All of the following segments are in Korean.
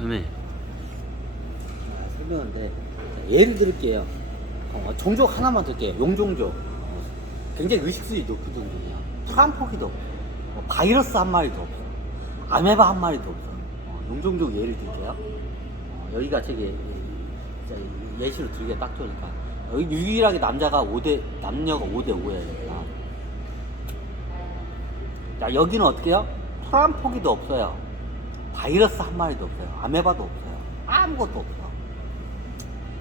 네. 설명인데 예를 들을게요. 종족 하나만 들게요. 용종족. 굉장히 의식수준이 높은 종족이야. 트람포기도 없어. 바이러스 한 마리도 없어. 아메바 한 마리도 없어. 용종족 예를 들게요. 여기가 저기 예시로 들기가 딱 좋으니까. 여기 유일하게 남녀가 5대 5예요. 자, 여기는 어떻게 해요? 트람포기도 없어요. 바이러스 한 마리도 없어요. 아메바도 없어요. 아무것도 없어.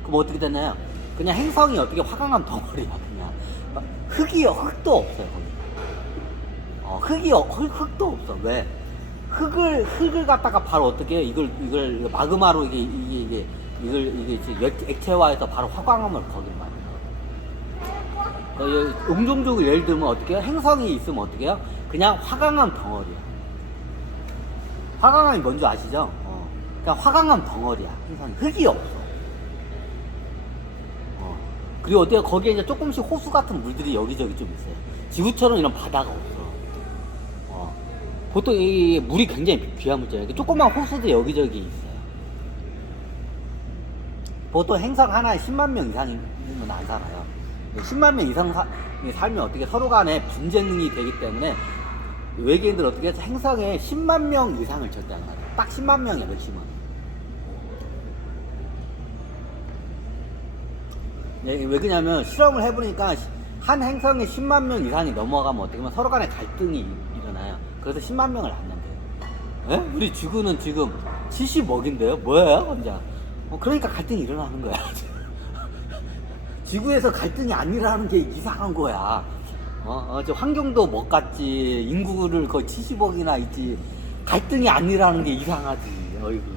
그럼 어떻게 되나요? 그냥 행성이 어떻게 화강암 덩어리야, 그냥. 흙이요, 흙도 없어요, 거기. 흙도 없어. 왜? 흙을 갖다가 바로 어떻게 이걸 마그마로 이게 액체화해서 바로 화강암을 거기를 만들어. 용종적으로 예를 들면 어떻게 해요? 행성이 있으면 어떻게 해요? 그냥 화강암 덩어리야. 화강암이 뭔지 아시죠? 그냥 화강암 덩어리야. 행성이. 흙이 없어. 그리고 어때요? 거기에 이제 조금씩 호수 같은 물들이 여기저기 좀 있어요. 지구처럼 이런 바다가 없어. 보통 이 물이 굉장히 귀한 물질이에요. 조그만 호수도 여기저기 있어요. 보통 행성 하나에 10만 명 이상이면 안 살아요. 10만 명 이상 살면 어떻게 서로 간에 분쟁이 되기 때문에 외계인들 어떻게 해서 행성에 10만 명 이상을 절대 안 가요. 딱 10만 명이야, 맥시멈. 왜 그러냐면 실험을 해보니까 한 행성에 10만 명 이상이 넘어가면 어떻게 보면 서로 간에 갈등이 일어나요. 그래서 10만 명을 안 남겨요. 우리 지구는 지금 70억인데요? 뭐예요, 혼자? 그러니까 갈등이 일어나는 거야. 지구에서 갈등이 안 일어나는 게 이상한 거야. 저 환경도 못 갔지. 인구를 거의 70억이나 있지. 갈등이 안 일어나는 게 이상하지. 어이구.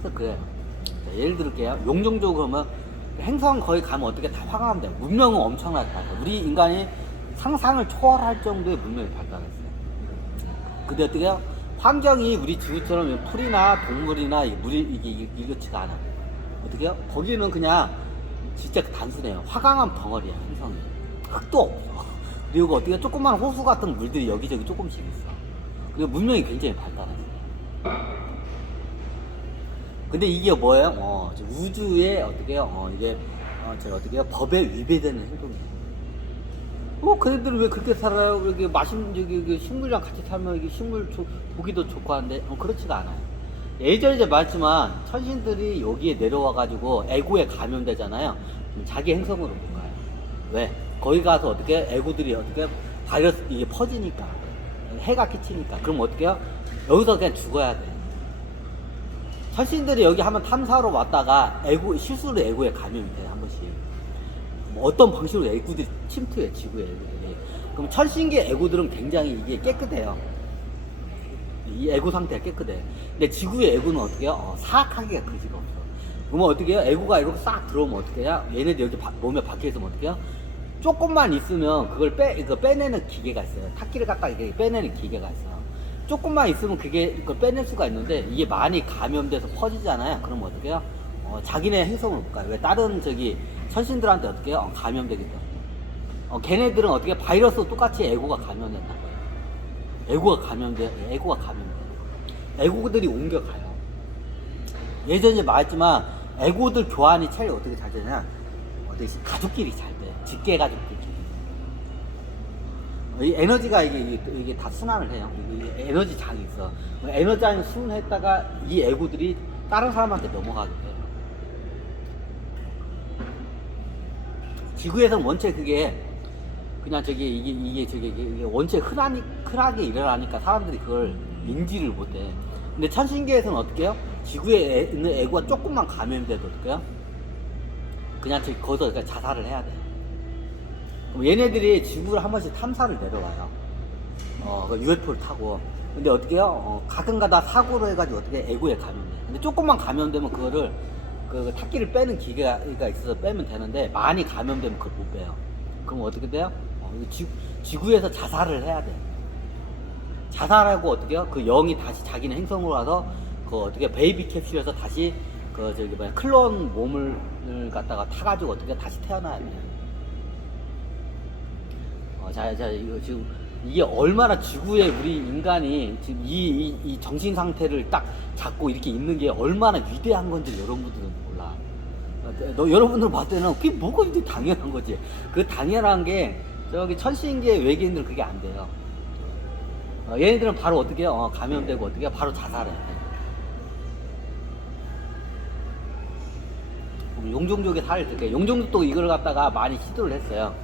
그래서 그래. 자, 예를 들을게요. 용종적으로 그러면 행성 거기 가면 어떻게 다 화강하면 돼. 문명은 엄청나게 발달. 우리 인간이 상상을 초월할 정도의 문명이 발달했어요. 근데 어떻게 해요? 환경이 우리 지구처럼 풀이나 동물이나 물이 이렇지가 않아. 어떻게 해요? 거기는 그냥 진짜 단순해요. 화강암 덩어리야, 행성이. 흙도 없어. 그리고 어떻게 조그만 호수 같은 물들이 여기저기 조금씩 있어. 그리고 문명이 굉장히 발달했어요. 근데 이게 뭐예요? 우주에 어떻게 해요? 이게 어떻게 해요? 법에 위배되는 행동이에요. 걔네들은 왜 그렇게 살아요? 이렇게 식물이랑 같이 살면 이게 보기도 좋고 하는데, 그렇지가 않아요. 예전에 이제 말했지만, 천신들이 여기에 내려와가지고 애고에 감염되잖아요. 자기 행성으로 못 가요. 왜? 거기 가서 어떻게, 애고들이 어떻게, 바이러스, 이게 퍼지니까. 해가 끼치니까. 그럼 어떻게 해요? 여기서 그냥 죽어야 돼. 천신들이 여기 한번 탐사로 왔다가 실수로 애고에 감염이 돼, 한 번씩. 어떤 방식으로 애구들이 침투해, 지구의 애구들이. 그럼 천신계 애구들은 굉장히 이게 깨끗해요. 이 애구 상태가 깨끗해. 근데 지구의 애구는 어떻게 해요? 사악하기가 그지가 없어. 그러면 어떻게 해요? 애구가 이렇게 싹 들어오면 어떻게 해요? 얘네들 여기 몸에 박혀 있으면 어떻게 해요? 조금만 있으면 그걸 빼내는 기계가 있어요. 탁기를 갖다 이렇게 빼내는 기계가 있어요. 조금만 있으면 그걸 빼낼 수가 있는데, 이게 많이 감염돼서 퍼지잖아요. 그럼 어떻게 해요? 자기네 행성을 못 가요. 왜? 다른 천신들한테 어떻게 해요? 감염되기 때문에. 걔네들은 어떻게 바이러스 똑같이 애고가 감염된다는 거예요. 애고가 감염돼. 애고들이 옮겨가요. 예전에 말했지만, 애고들 교환이 제일 어떻게 잘 되냐? 가족끼리 잘 돼. 직계 가족들끼리. 이 에너지가 이게 다 순환을 해요. 이게 에너지 장이 있어. 에너지 장이 순환했다가 이 애고들이 다른 사람한테 넘어가게 돼요. 지구에서는 원체 그게 그냥 이게 원체 흔하게 일어나니까 사람들이 그걸 인지를 못해. 근데 천신계에서는 어떻게 해요? 지구에 있는 애고가 조금만 감염돼도 어떻게 해요? 그냥 거기서 그냥 자살을 해야 돼요. 그럼 얘네들이 지구를 한 번씩 탐사를 내려와요. UFO를 타고. 근데 어떻게 해요? 가끔가다 사고로 해가지고 어떻게 애고에 감염돼. 근데 조금만 감염되면 그거를 탁기를 빼는 기계가 있어서 빼면 되는데, 많이 감염되면 그걸 못 빼요. 그럼 어떻게 돼요? 지구에서 자살을 해야 돼. 자살하고 어떻게 해요? 그 영이 다시 자기는 행성으로 와서 어떻게 베이비 캡슐에서 다시 클론 몸을 갖다가 타가지고 어떻게 다시 태어나야 돼요. 이거 지금 이게 얼마나 지구에 우리 인간이 지금 이 정신 상태를 딱 잡고 이렇게 있는 게 얼마나 위대한 건지 여러분들은 몰라. 여러분들 봤을 때는 그게 뭐가 이렇게 당연한 거지. 그 당연한 게 저기 천신계 외계인들은 그게 안 돼요. 얘네들은 바로 어떻게 감염되고 어떻게 바로 자살해. 용종족의 살을 듣게 용종족도 이걸 갖다가 많이 시도를 했어요.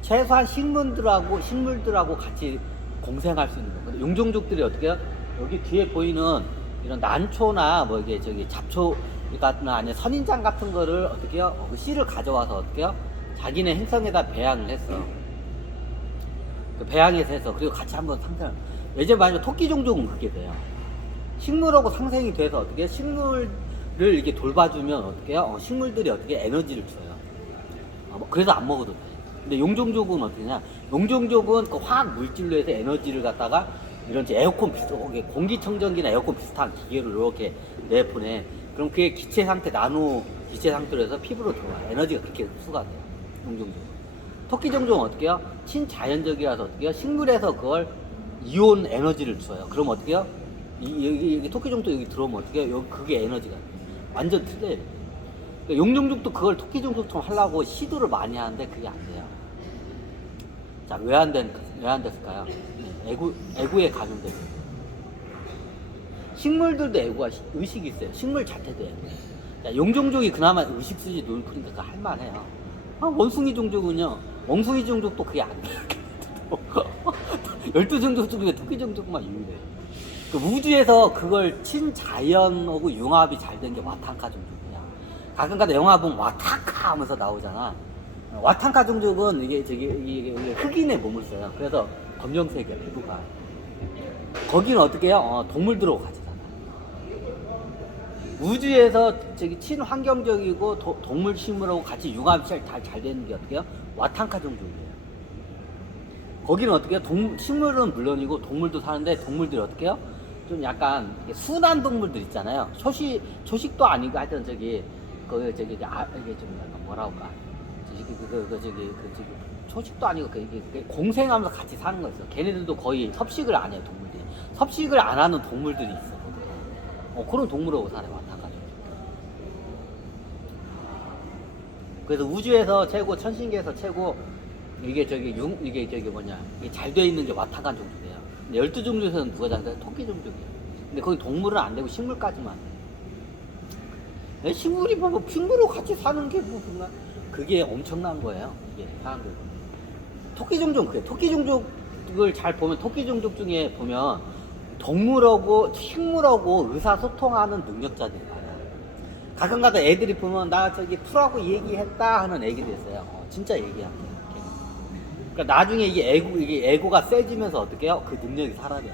최소한 식물들하고 같이 공생할 수 있는 거. 용종족들이 어떻게 해요? 여기 뒤에 보이는 이런 난초나 뭐 이게 저기 잡초 같은 아니 선인장 같은 거를 어떻게 해요? 그 씨를 가져와서 어떻게 해요? 자기네 행성에다 배양을 했어. 그 배양해서 해서 그리고 같이 한번 상생을. 예전에 만약에 토끼 종족은 그렇게 돼요. 식물하고 상생이 돼서 어떻게 해요? 식물을 이렇게 돌봐주면 어떻게 해요? 식물들이 어떻게 에너지를 줘요. 그래서 안 먹어도 돼. 근데 용종족은 어떻게냐? 용종족은 그 화학 물질로 해서 에너지를 갖다가 이런 에어컨 비슷하게 공기청정기나 에어컨 비슷한 기계로 이렇게 내보내. 그럼 그게 기체 상태, 나노 기체 상태로 해서 피부로 들어와. 에너지가 그렇게 흡수가 돼요. 용종족. 토끼 종족은 어떻게 해요? 친자연적이라서 어떻게 해요? 식물에서 그걸 이온 에너지를 줘요. 그럼 어떻게 해요? 여기 토끼 종족 여기 들어오면 어떻게 해요? 여기 그게 에너지가 돼요. 완전 틀려요. 그러니까 용종족도 그걸 토끼 종족처럼 하려고 시도를 많이 하는데 그게 안 돼요. 자, 왜 안 됐을까요? 애구에 감염돼요. 식물들도 애구가 의식이 있어요. 식물 자체도 애구. 자, 용종족이 그나마 의식 수준이 높으니까 그거 할만해요. 원숭이 종족은요, 원숭이 종족도 그게 안 돼요. 12종족 중에 토끼 종족만 유일해요. 그 우주에서 그걸 친자연하고 융합이 잘 된 게 와탄카 종족이야. 가끔가다 영화 보면 와탄카 하면서 나오잖아. 와탄카 종족은 이게 흑인의 몸을 써요. 그래서 검정색이야, 피부가. 거기는 어떻게 해요? 동물들하고 같이 살아. 우주에서 친환경적이고 동물 식물하고 같이 융합이 잘 되는 게 어떻게 해요? 와탄카 종족이에요. 거기는 어떻게 해요? 식물은 물론이고 동물도 사는데 동물들이 어떻게 해요? 좀 약간 순한 동물들 있잖아요. 초식도 아니고 하여튼 이게 좀 약간 뭐라 할까? 초식도 아니고 공생하면서 같이 사는 거 있어. 걔네들도 거의 섭식을 안 해요, 동물들이. 섭식을 안 하는 동물들이 있어. 그런 동물하고 살아요, 와타가지고. 그래서 우주에서 최고, 천신계에서 최고, 이게 잘 돼 있는 게 와타간 종족이에요. 근데 12종족에서는 누가 잘 돼? 토끼 종족이에요. 근데 거기 동물은 안 되고 식물까지만 돼. 식물이 식물하고 같이 사는 게 그게 엄청난 거예요. 이게 사람들. 토끼 종족 그래. 토끼 종족을 잘 보면 토끼 종족 중에 보면 동물하고 식물하고 의사소통하는 능력자들이 많아요. 가끔가다 애들이 보면 나 풀하고 얘기했다 하는 애기도 있어요. 진짜 얘기할게요. 그러니까 나중에 이게 애고가 세지면서 어떻게 해요? 그 능력이 사라져요.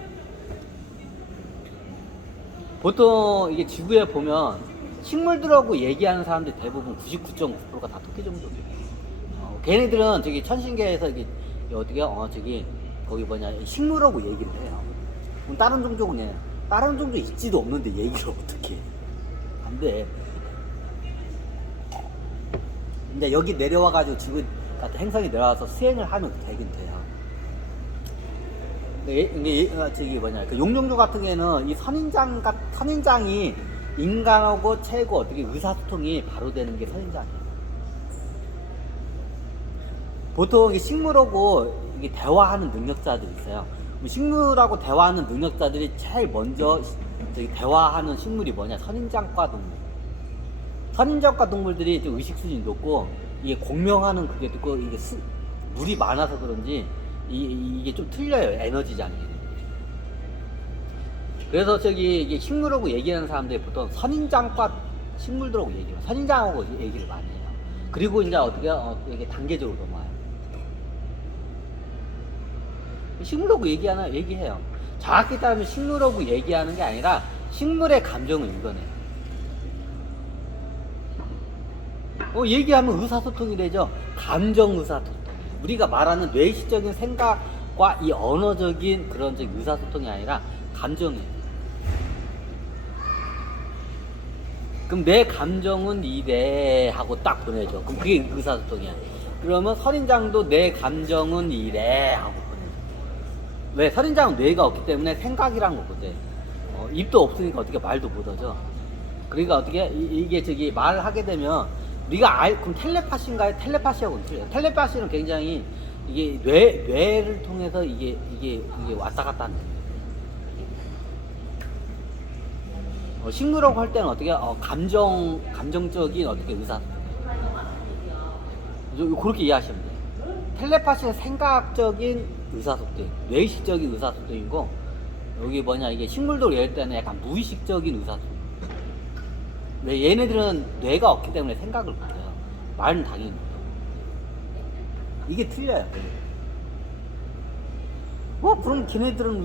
보통 이게 지구에 보면 식물들하고 얘기하는 사람들 대부분 99.9%가 다 토끼 종족이에요. 걔네들은 천신계에서 어떻게 거기 식물하고 얘기를 해요. 그럼 다른 종족은 다른 종족 있지도 없는데 얘기를 어떻게 해? 안 돼. 근데 여기 내려와가지고 지구 같은 행성에 내려와서 수행을 하면 되긴 돼요. 그 용종족 같은 경우에는 이 선인장이 인간하고 최고 어떻게 의사소통이 바로 되는 게 선인장이에요. 보통 식물하고 대화하는 능력자들이 있어요. 식물하고 대화하는 능력자들이 제일 먼저 대화하는 식물이 뭐냐? 선인장과 동물. 선인장과 동물들이 좀 의식 수준이 높고 이게 공명하는 그게 있고 물이 많아서 그런지 이게 좀 틀려요. 에너지장이. 그래서 이게 식물하고 얘기하는 사람들이 보통 선인장과 식물들하고 얘기해요. 선인장하고 얘기를 많이 해요. 그리고 이제 어떻게 이게 단계적으로 넘어와요. 식물하고 얘기해요. 정확히 따르면 식물하고 얘기하는 게 아니라 식물의 감정을 읽어내요. 얘기하면 의사소통이 되죠. 감정 의사소통. 우리가 말하는 뇌시적인 생각과 이 언어적인 그런 의사소통이 아니라 감정이에요. 그럼 내 감정은 이래 하고 딱 보내죠. 그럼 그게 의사소통이야. 그러면 선인장도 내 감정은 이래 하고 보내죠. 왜 선인장은 뇌가 없기 때문에 생각이란 거거든. 입도 없으니까 어떻게 말도 못하죠. 그러니까 어떻게 이게 저기 말하게 되면 우리가 그럼 텔레파시인가요? 텔레파시하고는 틀려요. 텔레파시는 굉장히 이게 뇌를 통해서 이게 왔다 갔다 하는 거예요. 식물하고 할 때는 어떻게 감정적인 어떻게 의사 그렇게 이해하시면 돼요. 텔레파시는 생각적인 의사소통, 뇌의식적인 의사소통이고 여기 뭐냐 이게 식물도 예를 때는 약간 무의식적인 의사소통. 왜 얘네들은 뇌가 없기 때문에 생각을 못해요. 말은 당연히 못해요. 이게 틀려요. 그럼 걔네들은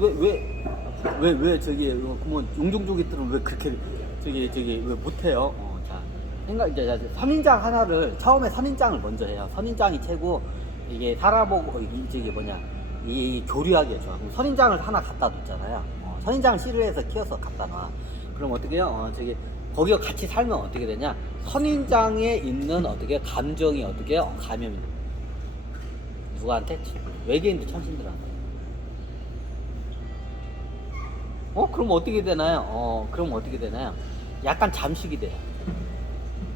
왜 저기 뭐 용종족이들은 왜 그렇게 저기 왜 못해요? 자 생각 이제 선인장 하나를 처음에 선인장을 먼저 해요. 선인장이 최고 이게 살아보고 저기 뭐냐 이 교류하기가 좋아. 그럼 선인장을 하나 갖다 뒀잖아요. 선인장을 씨를 해서 키워서 갖다 놔. 그럼 어떻게 해요? 저기 거기가 같이 살면 어떻게 되냐? 선인장에 있는 어떻게 감정이 어떻게 해요? 감염이 돼. 누구한테? 외계인들 천신들한테. 그럼 어떻게 되나요? 그럼 어떻게 되나요? 약간 잠식이 돼요.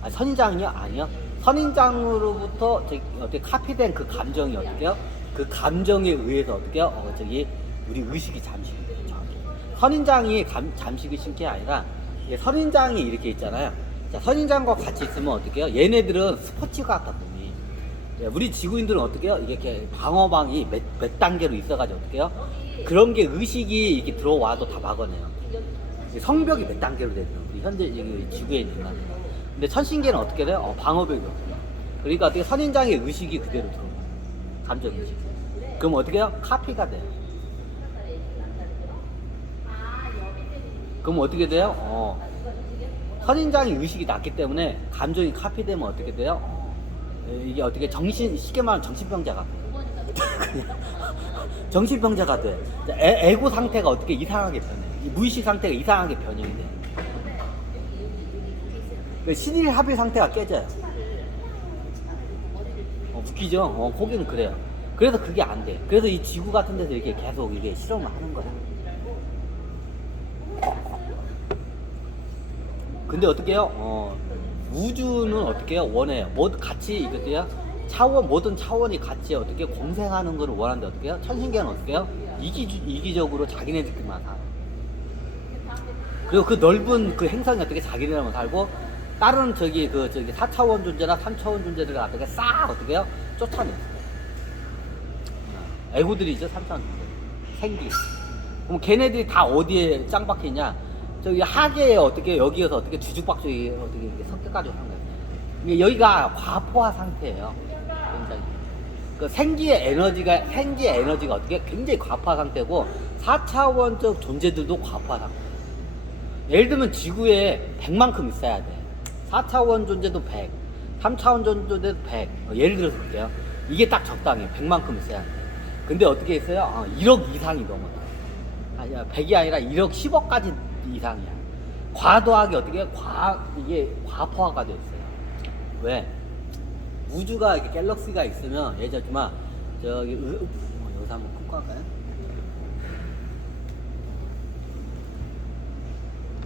선인장이요? 아니요. 선인장으로부터 어떻게 카피된 그 감정이 어떻게요? 그 감정에 의해서 어떻게요? 저기 우리 의식이 잠식이 돼요. 정확히. 선인장이 잠식이 신 게 아니라 선인장이 이렇게 있잖아요. 자, 선인장과 같이 있으면 어떻게요? 얘네들은 스포츠카 같아 보니. 우리 지구인들은 어떻게요? 이렇게 방어망이 몇 단계로 있어가지고 어떻게요? 그런 게 의식이 이렇게 들어와도 다 막아내요. 성벽이 몇 단계로 되죠? 우리 현재 여기 지구에 있는 인간. 근데 천신계는 어떻게 돼요? 방어벽이 없어요. 그러니까 어떻게 선인장의 의식이 그대로 들어와요. 감정 의식. 그럼 어떻게 해요? 카피가 돼요. 그럼 어떻게 돼요? 선인장의 의식이 낮기 때문에 감정이 카피되면 어떻게 돼요? 이게 어떻게 쉽게 말하면 정신병자가 정신병자가 돼. 에고 상태가 어떻게 이상하게 변해. 무의식 상태가 이상하게 변형이 돼. 신일합의 상태가 깨져요. 웃기죠? 거기는 그래요. 그래서 그게 안 돼. 그래서 이 지구 같은 데서 이렇게 계속 이게 실험을 하는 거야. 근데 어떻게 해요? 우주는 어떻게 해요? 원해요. 같이 이것도요? 모든 차원이 같이 어떻게 공생하는 걸 원하는데 어떻게 해요? 천신계는 어떻게 해요? 이기적으로 자기네들끼리만 살아. 그리고 그 넓은 그 행성이 어떻게 자기네들만 살고, 다른 저기 4차원 존재나 3차원 존재들을 어떻게 어떻게 해요? 쫓아내요. 애고들이죠, 3차원 존재. 생기. 그럼 걔네들이 다 어디에 짱 박혀있냐? 저기 하계에 어떻게 여기에서 어떻게 뒤죽박죽이 어떻게 이렇게 섞여가지고 한 거예요. 여기가 과포화 상태예요. 굉장히. 그 생기의 에너지가 어떻게 굉장히 과포화 상태고 4차원적 존재들도 과포화 상태. 예를 들면 지구에 100만큼 있어야 돼. 4차원 존재도 100, 3차원 존재도 100. 예를 들어서 볼게요. 이게 딱 적당해. 100만큼 있어야 돼. 근데 어떻게 했어요? 1억 이상이 넘어. 100이 아니라 1억 10억까지 이상이야. 과도하게 어떻게 이게 과포화가 돼 있어요. 왜? 우주가 이렇게 갤럭시가 있으면 예전지만 여기서 한번 끊고 할까요?